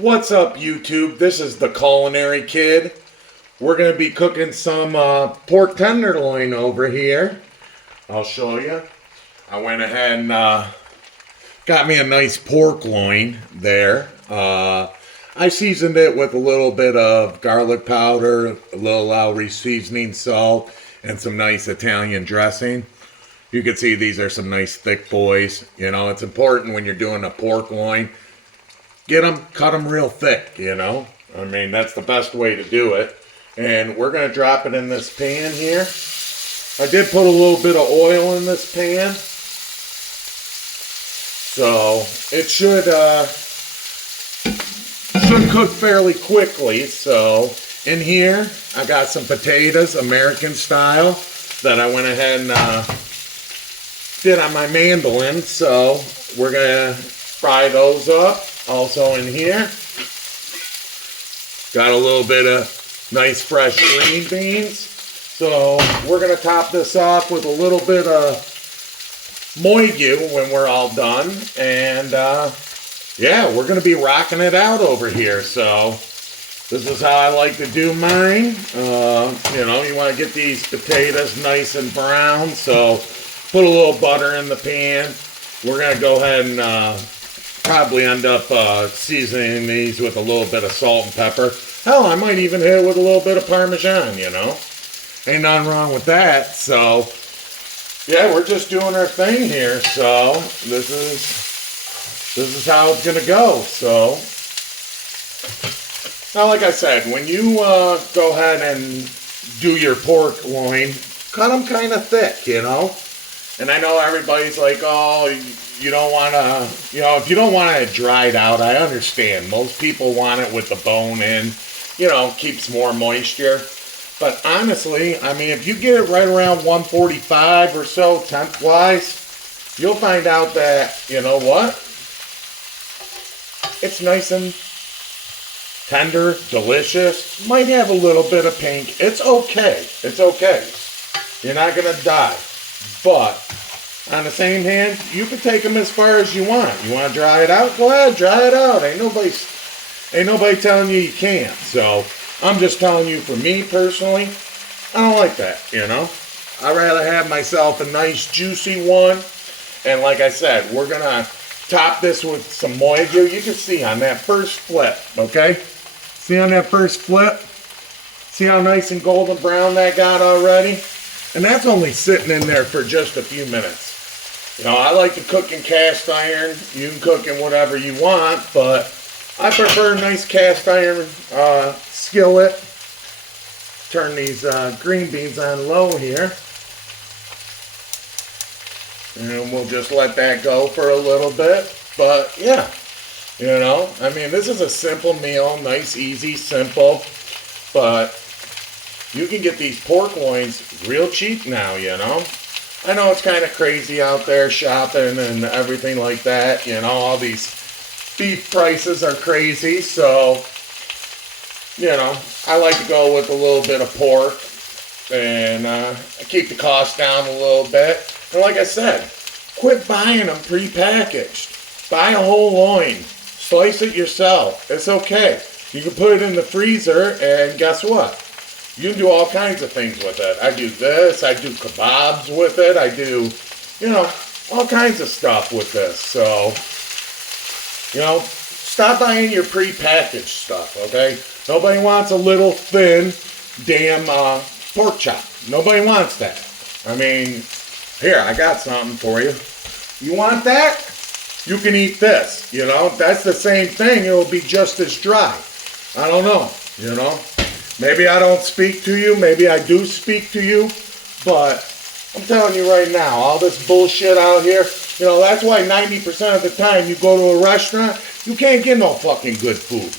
What's up, YouTube? This is the Culinary Kid. We're going to be cooking some pork tenderloin over here. I'll show you. I went ahead and got me a nice pork loin there. I seasoned it with a little bit of garlic powder, a little Lowry seasoning salt, and some nice Italian dressing. You can see these are some nice thick boys. You know, it's important when you're doing a pork loin. Get them, cut them real thick, you know. I mean, that's the best way to do it. And we're going to drop it in this pan here. I did put a little bit of oil in this pan. So it should cook fairly quickly. So in here, I got some potatoes, American style, that I went ahead and did on my mandolin. So we're going to fry those up. Also in here, got a little bit of nice fresh green beans. So we're going to top this off with a little bit of moigu when we're all done. And yeah, we're going to be rocking it out over here. So this is how I like to do mine. You know, you want to get these potatoes nice and brown. So put a little butter in the pan. We're going to go ahead and probably end up seasoning these with a little bit of salt and pepper. Hell, I might even hit it with a little bit of Parmesan, you know. Ain't nothing wrong with that. So, yeah, we're just doing our thing here. So, this is how it's going to go. So, now, like I said, when you go ahead and do your pork loin, cut them kind of thick, you know. And I know everybody's like, oh, you don't want to, you know, if you don't want it dried out, I understand. Most people want it with the bone in, you know, keeps more moisture. But honestly, I mean, if you get it right around 145 or so, temp-wise, you'll find out that, you know what? It's nice and tender, delicious. Might have a little bit of pink. It's okay. It's okay. You're not going to die. But on the same hand, you can take them as far as you want. You want to dry it out? Go ahead, dry it out. Ain't nobody telling you you can't. So I'm just telling you, for me personally, I don't like that, you know. I'd rather have myself a nice juicy one. And like I said, we're going to top this with some moigu. You can see on that first flip, okay? See on that first flip? See how nice and golden brown that got already? And that's only sitting in there for just a few minutes. You know, I like to cook in cast iron. You can cook in whatever you want, but I prefer a nice cast iron skillet. Turn these green beans on low here. And we'll just let that go for a little bit. But yeah, you know, I mean, this is a simple meal. Nice, easy, simple. But you can get these pork loins real cheap now, you know. I know it's kind of crazy out there shopping and everything like that. You know, all these beef prices are crazy. So, you know, I like to go with a little bit of pork and keep the cost down a little bit. And like I said, quit buying them prepackaged. Buy a whole loin. Slice it yourself. It's okay. You can put it in the freezer and guess what? You can do all kinds of things with it. I do this. I do kebabs with it. I do, you know, all kinds of stuff with this. So, you know, stop buying your prepackaged stuff, okay? Nobody wants a little thin damn pork chop. Nobody wants that. I mean, here, I got something for you. You want that? You can eat this, you know? That's the same thing. It will be just as dry. I don't know, you know? Maybe I don't speak to you, maybe I do speak to you, but I'm telling you right now, all this bullshit out here, you know, that's why 90% of the time you go to a restaurant, you can't get no fucking good food,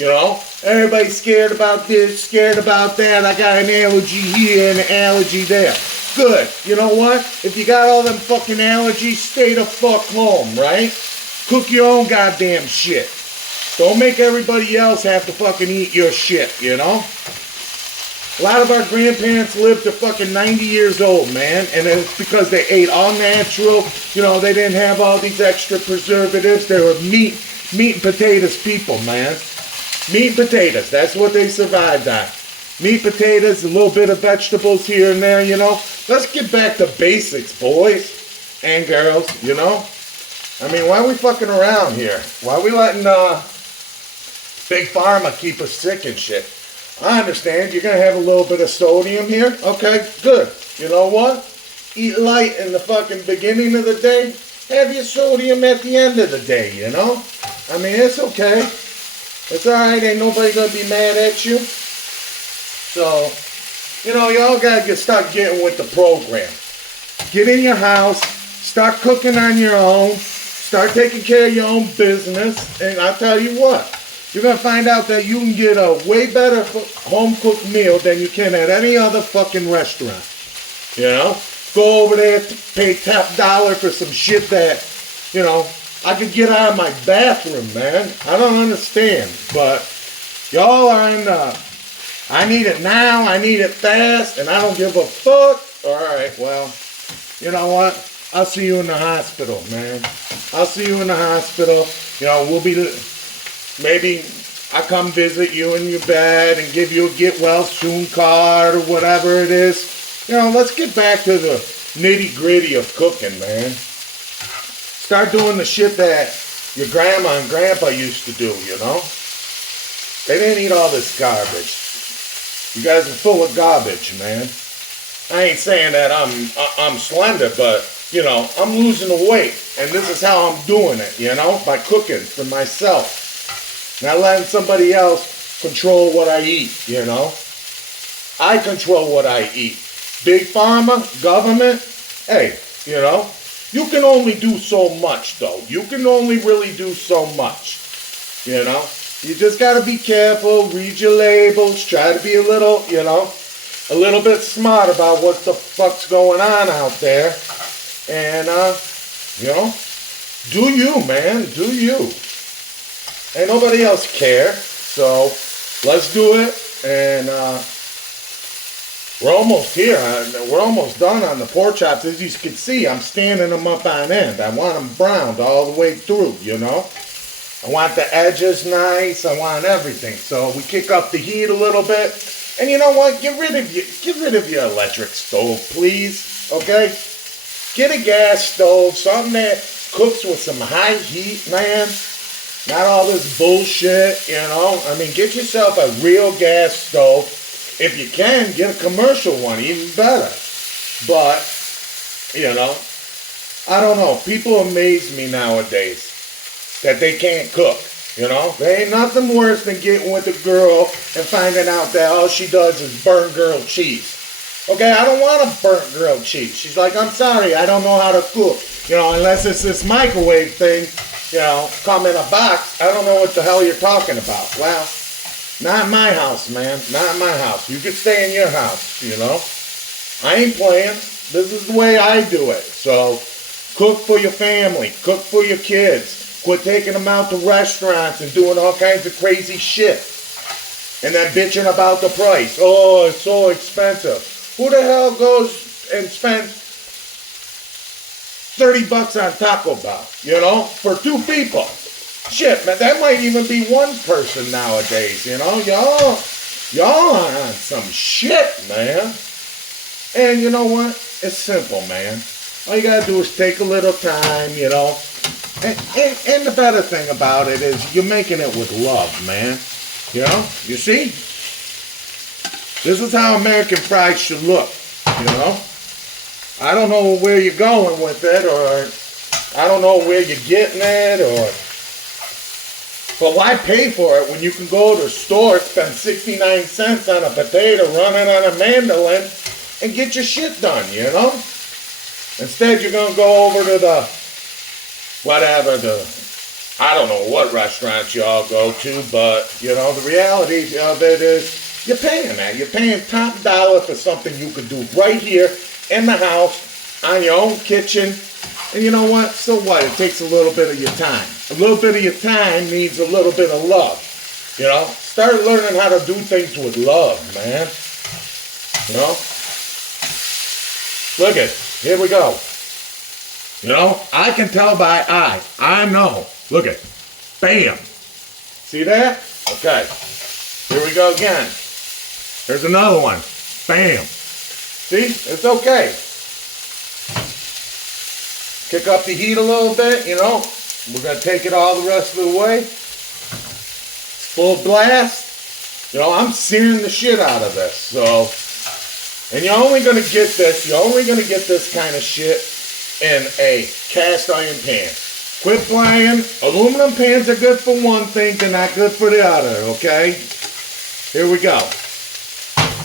you know? Everybody's scared about this, scared about that, I got an allergy here and an allergy there. Good, you know what? If you got all them fucking allergies, stay the fuck home, right? Cook your own goddamn shit. Don't make everybody else have to fucking eat your shit, you know? A lot of our grandparents lived to fucking 90 years old, man. And it's because they ate all natural. You know, they didn't have all these extra preservatives. They were meat meat and potatoes people, man. Meat and potatoes, that's what they survived on. Meat, potatoes, a little bit of vegetables here and there, you know. Let's get back to basics, boys and girls, you know. I mean, why are we fucking around here? Why are we letting Big Pharma keep us sick and shit? I understand you're going to have a little bit of sodium here. Okay, good. You know what? Eat light in the fucking beginning of the day. Have your sodium at the end of the day, you know? I mean, it's okay. It's alright. Ain't nobody going to be mad at you. So, you know, y'all got to start getting with the program. Get in your house. Start cooking on your own. Start taking care of your own business. And I'll tell you what. You're going to find out that you can get a way better home-cooked meal than you can at any other fucking restaurant. You know? Go over there, pay top dollar for some shit that, you know, I could get out of my bathroom, man. I don't understand. But y'all are in the... I need it now, I need it fast, and I don't give a fuck. Alright, well, you know what? I'll see you in the hospital, man. I'll see you in the hospital. You know, we'll be... Maybe I come visit you in your bed and give you a get well soon card or whatever it is. You know, let's get back to the nitty gritty of cooking, man. Start doing the shit that your grandma and grandpa used to do, you know? They didn't eat all this garbage. You guys are full of garbage, man. I ain't saying that I'm slender, but, you know, I'm losing the weight. And this is how I'm doing it, you know? By cooking for myself. Not letting somebody else control what I eat, you know? I control what I eat. Big pharma, government, hey, you know? You can only do so much, though. You can only really do so much, you know? You just got to be careful, read your labels, try to be a little, you know, a little bit smart about what the fuck's going on out there. And, you know, do you, man, do you. Ain't nobody else care. So, let's do it. And, we're almost here. We're almost done on the pork chops. As you can see, I'm standing them up on end. I want them browned all the way through, you know. I want the edges nice. I want everything. So we kick up the heat a little bit. And you know what? Get rid of your electric stove, please. Okay? Get a gas stove, something that cooks with some high heat, man. Not all this bullshit, you know. I mean, get yourself a real gas stove. If you can, get a commercial one, even better. But, you know, I don't know. People amaze me nowadays that they can't cook, you know? There ain't nothing worse than getting with a girl and finding out that all she does is burn grilled cheese. Okay, I don't want a burnt grilled cheese. She's like, I'm sorry, I don't know how to cook. You know, unless it's this microwave thing, you know, come in a box. I don't know what the hell you're talking about. Well, not in my house, man. Not in my house. You can stay in your house, you know? I ain't playing. This is the way I do it. So, cook for your family. Cook for your kids. Quit taking them out to restaurants and doing all kinds of crazy shit. And then bitching about the price. Oh, it's so expensive. Who the hell goes and spends $30 on Taco Bell, you know, for 2 people? Shit, man, that might even be one person nowadays, you know? Y'all are on some shit, man. And you know what? It's simple, man. All you gotta do is take a little time, you know. And the better thing about it is you're making it with love, man. You know? You see? This is how American fries should look, you know? I don't know where you're going with it, or I don't know where you're getting it, or... But why pay for it when you can go to a store, spend 69 cents on a potato, run it on a mandolin, and get your shit done, you know? Instead, you're going to go over to the... whatever, I don't know what restaurants y'all go to, but, you know, the reality of it is you're paying that. You're paying top dollar for something you could do right here in the house, on your own kitchen. And you know what? So what? It takes a little bit of your time. A little bit of your time needs a little bit of love. You know? Start learning how to do things with love, man. You know? Look it. Here we go. You know, I can tell by eye. I know. Look it. Bam. See that? Okay. Here we go again. There's another one. Bam. See? It's okay. Kick up the heat a little bit, you know. We're going to take it all the rest of the way. It's full blast. You know, I'm searing the shit out of this. So, and you're only going to get this kind of shit in a cast iron pan. Quit playing. Aluminum pans are good for one thing, they're not good for the other, okay? Here we go.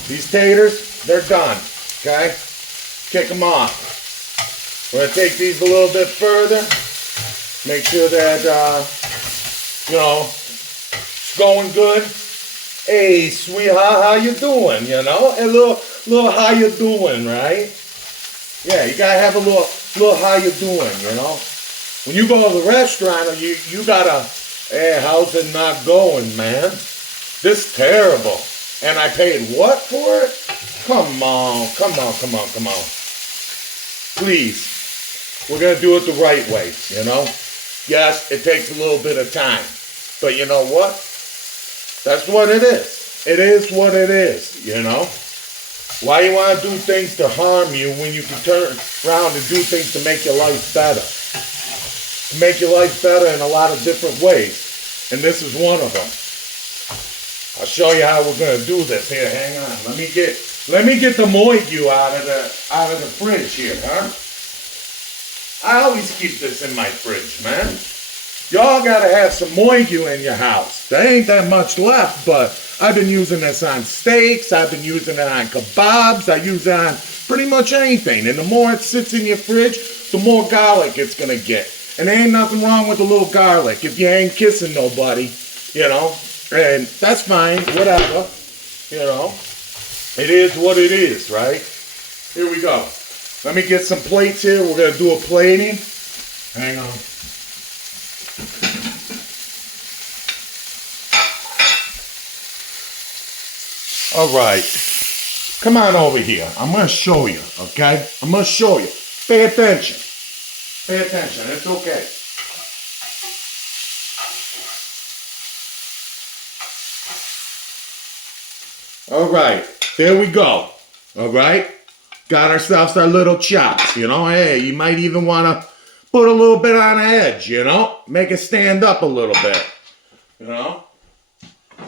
These taters, they're done, okay? Kick them off. We're going to take these a little bit further. Make sure that, you know, it's going good. Hey, sweetheart, how you doing, you know? A little how you doing, right? Yeah, you got to have a little how you doing, you know? When you go to the restaurant, you got to, hey, how's it not going, man? This terrible. And I paid what for it? Come on. Please. We're going to do it the right way, you know? Yes, it takes a little bit of time. But you know what? That's what it is. It is what it is, you know? Why you want to do things to harm you when you can turn around and do things to make your life better? To make your life better in a lot of different ways. And this is one of them. I'll show you how we're going to do this. Here, hang on. Let me get the moigu out of the fridge here, huh? I always keep this in my fridge, man. Y'all gotta have some moigu in your house. There ain't that much left, but I've been using this on steaks. I've been using it on kebabs. I use it on pretty much anything. And the more it sits in your fridge, the more garlic it's gonna get. And there ain't nothing wrong with a little garlic if you ain't kissing nobody, you know. And that's fine, whatever, you know. It is what it is, right? Here we go. Let me get some plates here. We're going to do a plating. Hang on. All right. Come on over here. I'm going to show you, okay? I'm going to show you. Pay attention. Pay attention. It's okay. All right. There we go. All right. Got ourselves our little chops, you know. Hey, you might even want to put a little bit on the edge, you know. Make it stand up a little bit, you know.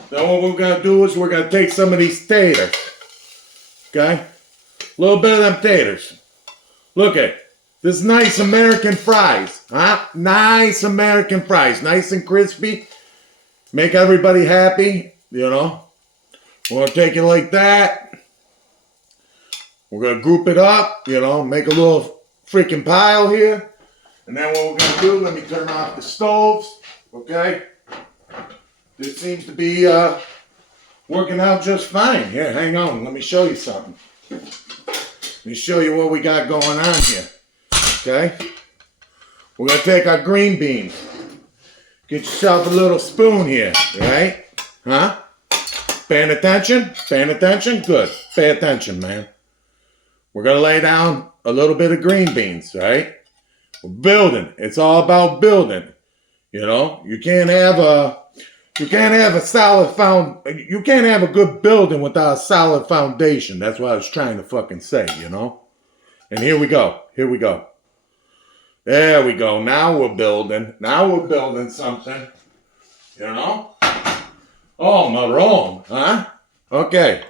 Then what we're going to do is we're going to take some of these taters, okay. A little bit of them taters. Look at this nice American fries, huh? Nice American fries, nice and crispy. Make everybody happy, you know. We're going to take it like that. We're going to group it up, you know, make a little freaking pile here. And then what we're going to do, let me turn off the stoves, okay? This seems to be working out just fine. Here, hang on, let me show you something. Let me show you what we got going on here, okay? We're going to take our green beans. Get yourself a little spoon here, right? Huh? Paying attention? Paying attention? Good. Pay attention, man. We're going to lay down a little bit of green beans, right? We're building. It's all about building. You know, you can't have a solid you can't have a good building without a solid foundation. That's what I was trying to fucking say, you know? And here we go. Here we go. There we go. Now we're building. Now we're building something. You know? Oh, Marone, huh? Okay.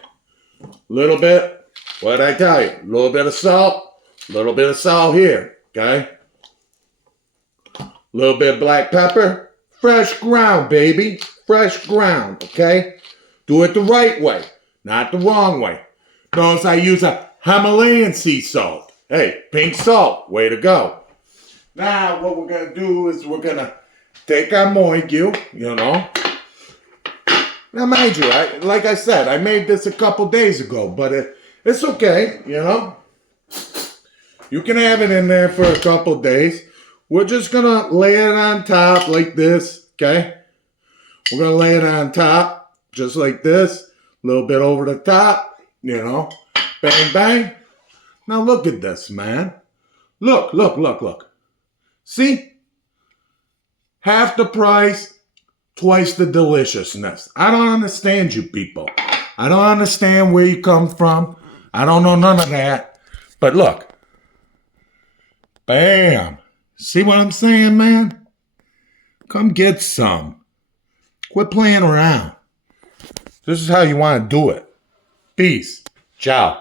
Little bit. What did I tell you? A little bit of salt. A little bit of salt here. Okay? A little bit of black pepper. Fresh ground, baby. Fresh ground. Okay? Do it the right way. Not the wrong way. Notice I use a Himalayan sea salt. Hey, pink salt. Way to go. Now, what we're going to do is we're going to take our moigu, you know. Now, mind you, like I said, I made this a couple days ago, but it's okay, you know. You can have it in there for a couple days. We're just going to lay it on top like this, okay? We're going to lay it on top just like this. A little bit over the top, you know. Bang, bang. Now, look at this, man. Look, look, look, look. See? Half the price, twice the deliciousness. I don't understand you people. I don't understand where you come from. I don't know none of that. But look. Bam. See what I'm saying, man? Come get some. Quit playing around. This is how you want to do it. Peace. Ciao.